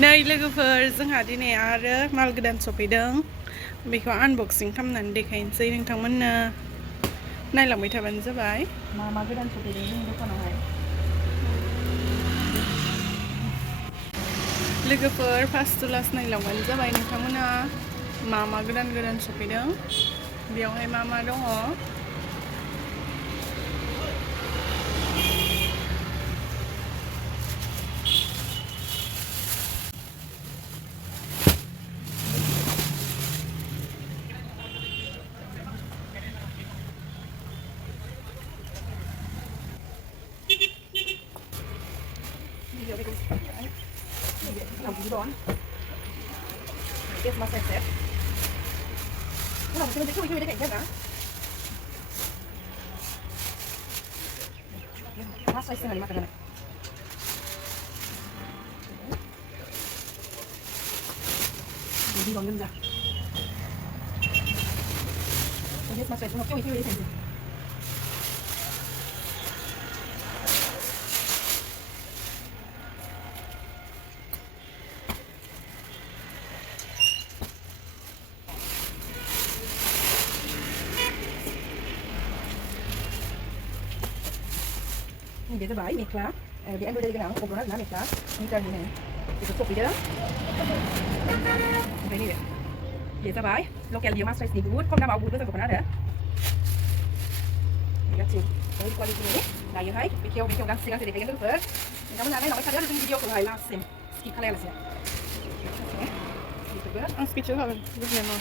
नै लोगोफोर जोंहा दिनै आरो माल गोदान सफैदों बेखौ आनबक्सिं खालामनानै देखायनोसै नोंथांमोननो नायलांबाय थाबानो जाबाय मा गोदान सफैदों जोंनि दखानावहाय लोगोफोर फार्स्ट टु लास्ट नायलांबानो जाबाय नोंथांमोना मा गोदान सफैदों बेयावहाय मा दङ Ini dia baik mikla, dia ambil dari genang, obrolan lah mikla, ini kan ini, itu sop dia, ini dia baik, lokal dia masuk sini good, kau nak bawa good tu kau nak ada, lihat tu, ini kualiti ni, dah ya hai, bikin orang sekarang sedih pengen tu per, kamu nak nak macam ada video kau hai lah sim, skip kalian lah sih, itu ber, skip tu kan, begini no.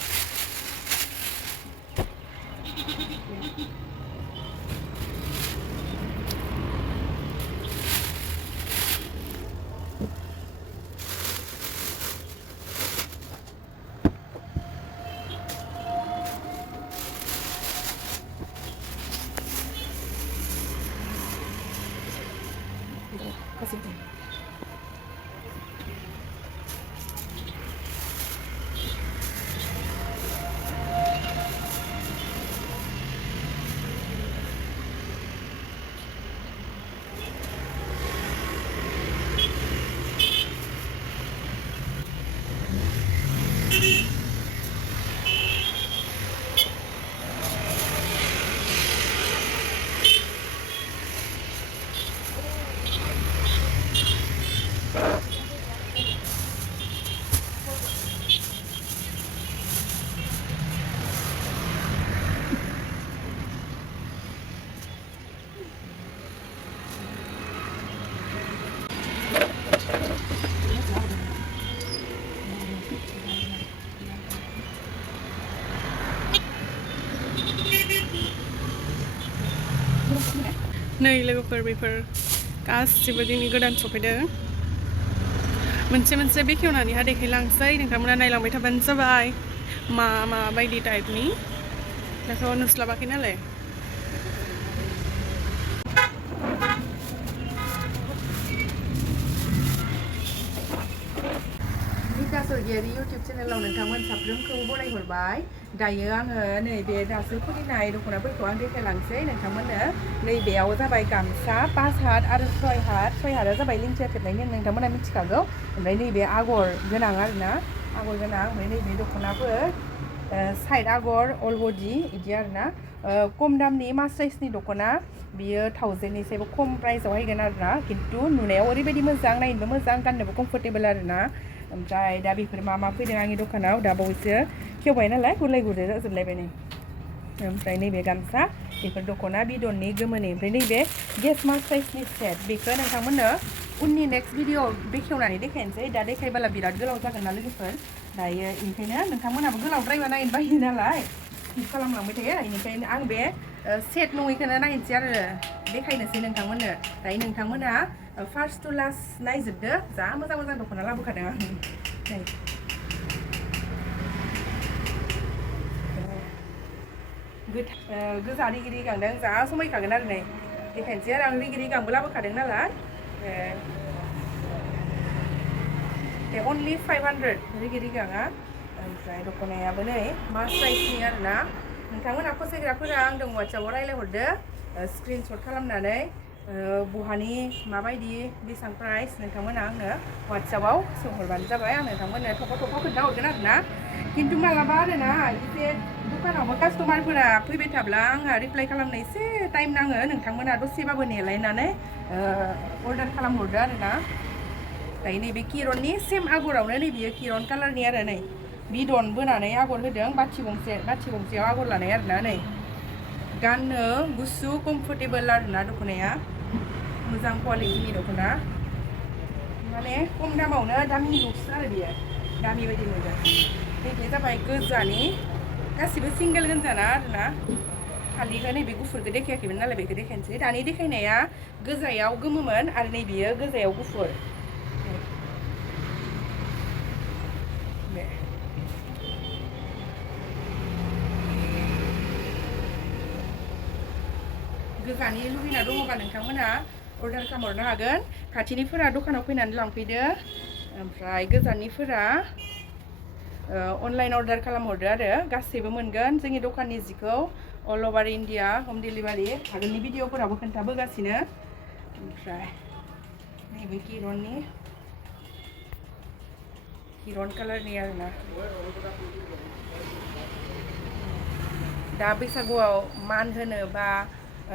Kasih tu. नै लोगोफोर बेफोर गासिबो दिनै गोदान सफैदों मोनसे बेखेवनानैहा देखायलांसै नोंथांमोना नायलांबाय थाबानो जाबाय मा बायदि टाइपनि दाथ' नुस्लाबाखै नालाय YouTube चेनेलाव नोंथांमोन साफ्रोमखौ बरायहरबाय दायो आङो नैबे दासो खुलिनाय दख'नाफोरखौ आं देखायलांसै नोंथांमोननो नैबेयाव जाबाय गामसा 5 हात आरो 6 हातआ जाबाय लिंथिया थेबनायनि नोंथांमोना मिथिखागौ ओमफ्राय नैबे आगर गोनां आरोना आगर गोनां ओमफ्राय नैबे दख'नाफोर साइड आगर अल बडि इदि आरोना खम दामनि मास्राइसनि दख'ना बियो 1000 एसेबो खम प्राइसआव होगोन आरोना खिन्थु नुनायाव ओरैबायदि मोजां नायनोबो मोजां गाननोबो कम्फर्टेबल आरोना ओमफ्राय दा बेफोर मा फैदों आंनि दखानाव दा बावैसो खेवबाय नालाय गुरलाय गुरलाय जाजोबलायबाय नै ओमफ्राय नैबे गामसा बेफोर दख'ना बिदननि गोमोनि ओमफ्राय नैबे गेस मास्राइसनि सेट बेखौ नोंथांमोननो उननि नेक्स्ट भिडिअ बेखेवनानै देखायनोसै दा देखायबोला बिराद गोलाव जागोन ना लोगोफोर दायो बेनिखायनो नोंथांमोनाबो गोलावद्रायबा नायनो बायो नालाय स्किप खालामलांबाय थायो बेनिखायनो आं बे सेट नङैखौनो नायनोसै आरो देखायनोसै नोंथांमोननो दायो नोंथांमोना फार्स्ट टु लास्ट नायजोबदो जा मोजां दख'ना लाबोखादों आं गोजा रिगि रिगांदों जा समायखागोन आरो नै देखायनोसै आरो आं रिगि रिगांबो लाबोखादों नालाय only 500 रिगि रिगाङा ओमफ्राय दख'नायाबो नै मास्राइसनि आरोना नोंथांमोना फसायग्राफोरा आंजों वाट्सएपआव रायज्लायहरदो स्क्रिनशट खालामनानै बहानि माबायदि बेसेबां प्राइस नोंथांमोना आंनो WhatsApp-आव सोंहरबानो जाबाय आं नोंथांमोननो थख' थख' खोन्था हरगोन आरोना खिन्थु मालाबा आरोना एसे दखानावबो कास्टमारफोरा फैबाय थाब्ला आंहा रिप्लाइ खालामनो एसे टाइम नाङो नोंथांमोना दसेबाबो नेलायनानै अर्डार खालामहरदो आरोना दायो नैबे किरननि सेम आगरावनो नै बियो किरन कालारनि आरो नै बिदन बोनानै आगर होदों बाथि गंसेयाव आगर लानाय आरोना नै गाननो गुसु कम्फर्टेबल आरोना दख'नाया मोजां क्वालिटिनि दख'ना माने खम दामावनो दामि लुक्स आरो बियो दामि बायदि मोनगोन नैबे जाबाय गोजानि गासिबो सिंगेल गोजाना आरोना खालिखौ नैबे गुफुरखौ देखायाखैमोन नालाय बेखौ देखायनोसै दानि देखायनाया गोजायाव गोमोमोन आरो नै बियो गोजायाव गुफुर गोजानि लुबैना दङबा नोंथांमोना अर्डार खालामहरनो हागोन खाथिनिफोरा दखानाव फैनानै लांफैदो ओमफ्राय गोजाननिफोरा अनलाइन अर्डार खालामहरदो आरो गासैबो मोनगोन जोंनि दखाननि जिखौ अल अभार इन्डिया हम डिलिभारि आगोलनि भिडिअफोरावबो खोन्थाबोगासिनो ओमफ्राय नैबे किरन कालारनि आरोना दा बैसागुआव मान होनो बा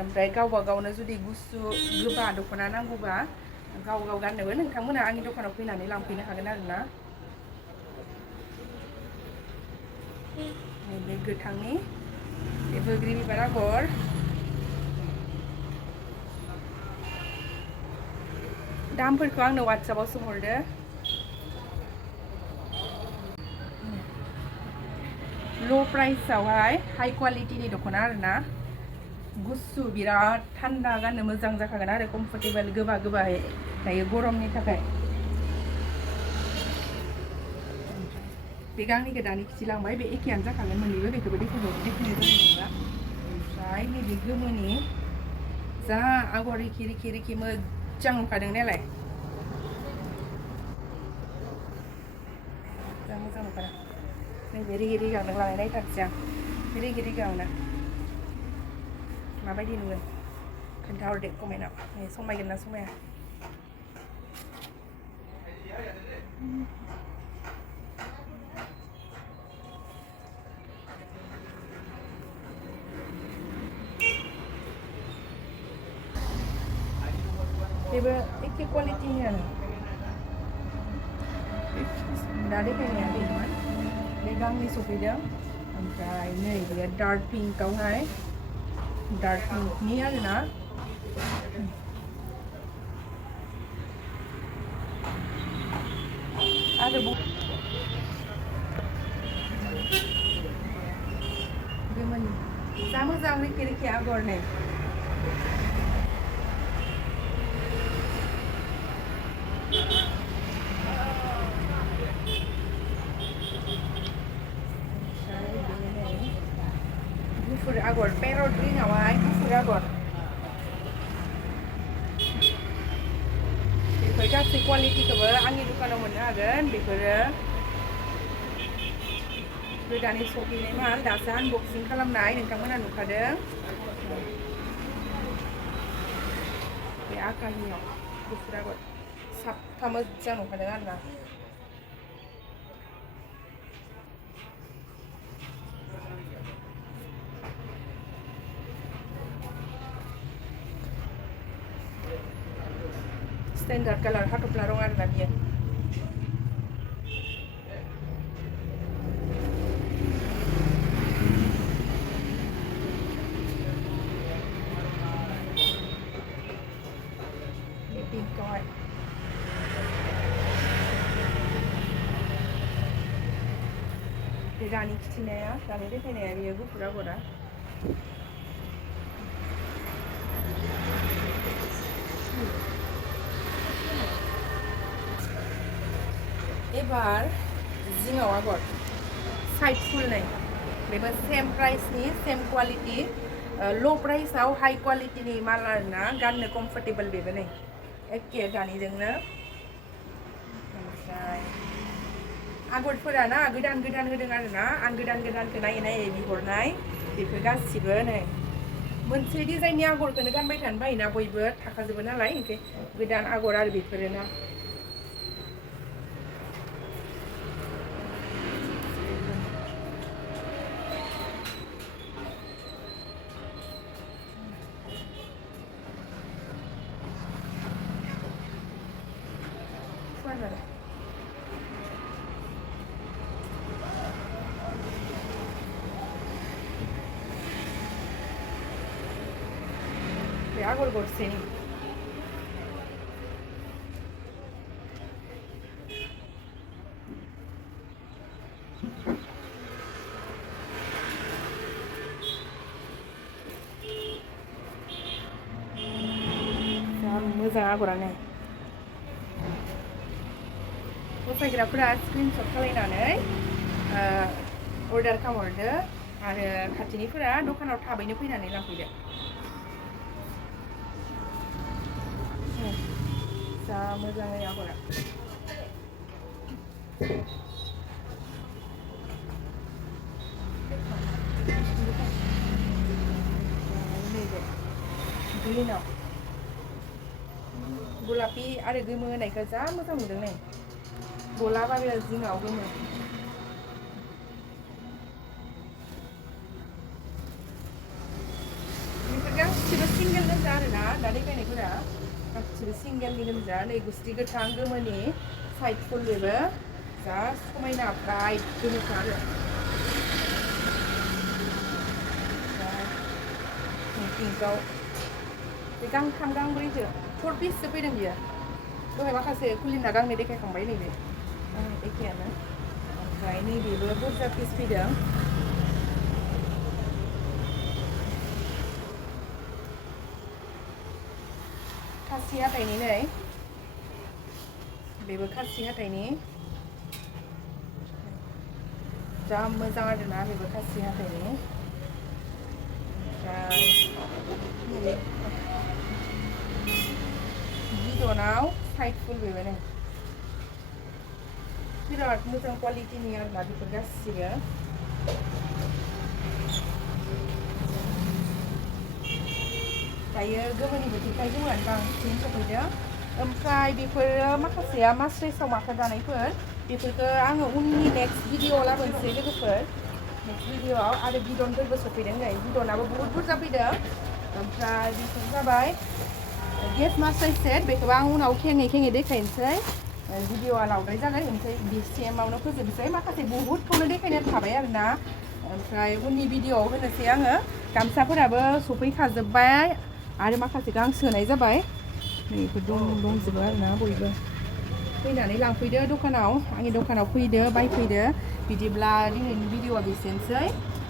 ओमफ्राय गावबा गावनो जुदि गुसु गोबा दख'ना नांगौबा गाव गाननोबो नोंथांमोना आंनि दखानाव फैनानै लांफैनो हागोन आरोना बे गोथांनि बे बैग्रि बिबार आगर दामफोरखौ आंनो WhatsApp-आव सोंहरदो ल' प्राइसआवहाय हाई क्वालिटिनि दख'ना आरोना गुसु बिराद थान्दा गाननो मोजां जाखागोन आरो कम्फर्टेबल गोबायै दायो गरमनि थाखाय बे गांनैखौ दानि खिथिलांबाय बे एखेयानो जाखागोन मोननैबो बेखौबो देखायनाय जानाय नङा ओमफ्राय नैबे गोमोनि जा आगर रिखि मोजां नुखादों नालाय जा मोजां नुखादों नैबे रिगि रिगांनो लानाय नायथारसै आं बे रिगि रिगांनो माबायदि नुगोन खोन्थाहरदो कमेन्टआव समायगोन ना समाया बेबो एखे क्वालिटिनि आरो दा देखायनाया बेनोमोन बे गांनै सफैदों ओमफ्राय नै बे डार्क पिंकआवहाय डार्क पिंकनि आरोना आरो गोमोनि जा मोजां रिखि आगर नै गुफुर आगर पेरट ग्रीनआवहाय गुफुर आगर बेफोर गासै क्वालिटिखौबो आंनि दखानाव मोननो हागोन बेफोरो गोदानै सफैनाय माल दासो आनबक्सिं खालामनाय नोंथांमोना नुखादों बे आकाहियाव गुफुर आगर साफा मोजां नुखादों आरोना स्टैंडार्ड कालार हाथफ्ला रं आरोना बियो पिंकआवहाय बे दानि खिथिनाया दानि देखायनाया बियो गुफुर आगरा एबार जिङाव आगर साइड फुलनाय बेबो सेम प्राइसनि सेम क्वालिटि ल' प्राइसआव हाई क्वालिटिनि माल आरोना गाननो कम्फर्टेबल बेबो नै एखे दानिजोंनो ओमफ्राय आगरफोरा ना गोदान होदों आरोना आं गोदानखौ नायै बिहरनाय बेफोर गासिबो नै मोनसे डिजाइननि आगरखौनो गानबाय थानो बायोना बयबो थाखाजोबो नालाय ओंखाय गोदान आगर आरो बेफोरोना बे आगर गरसेनि मोजां आगरानो फसायग्राफोरा स्क्रिनशट खालायनानै अर्डार खालामहरदो आरो खाथिनिफोरा दखानाव थाबैनो फैनानै लांफैदो जा मोजाङै आगरा ग्रिनाव गलापि आरो गोमो होनायखौ जा मोजां नुदों नै गलाब आरो जिङाव गोमो बेफोर गासिबो सिंगेल गोजा आरोना दा देखायनायफोरा गासिबो सिंगेलनि गोजा नै गुस्थि गोथां गोमोनि साइड फुल बेबो जा समायना ब्राइट गोमोखा आरो पिंकआव बे गांथाम गांब्रैसो 4 पिससो फैदों बियो दहाय माखासे खुलिना गांनै देखायखांबाय नैबे एखेयानो ओमफ्राय नैबेबो बुरजा पिस फैदों खासि हाथायनि नै बेबो खासि हाथायनि जा मोजां आरोना बेबो खासि हाथायनि बिदनाव साइड फुल बेबो नै बिराद मोजां क्वालिटिनि आरोना बेफोर गासिबो दायो गोमोनि बोथोरखाय गोमोआनो बांसिन सफैदों ओमफ्राय बेफोरो माखासेया मास्राइसआव माथा दानायफोर बेफोरखौ आङो उननि नेक्स्ट भिडिअआव लाबोनोसै लोगोफोर नेक्स्ट भिडिअआव आरो बिदनफोरबो सफैदों नै बिदनाबो बुहुत बुरजा फैदों ओमफ्राय बेफोर जाबाय गेस मास्राइस सेट बेखौबो आं उनाव खेङै खेङै देखायनोसै भिडिअआ लावद्राय जागोन ओमफ्राय बिसिएमावनो फोजोबनोसै माखासे बुहुतखौनो देखायनो थाबाय आरोना ओमफ्राय उननि भिडिअआव होनोसै आङो गामसाफोराबो सफैखाजोब्बाय आरो माखासे गांसो होनाय जाबाय बेफोर दंजोबो आरोना बयबो फैनानै लांफैदो दखानाव आंनि दखानाव फैदो बायफैदो बिदिब्ला दिनैनि भिडिअआ बेसेनोसै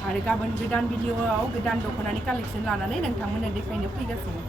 आरो गाबोन गोदान भिडिअआव गोदान दख'नानि कालेक्सन लानानै नोंथांमोननो देखायनो फैगासिनो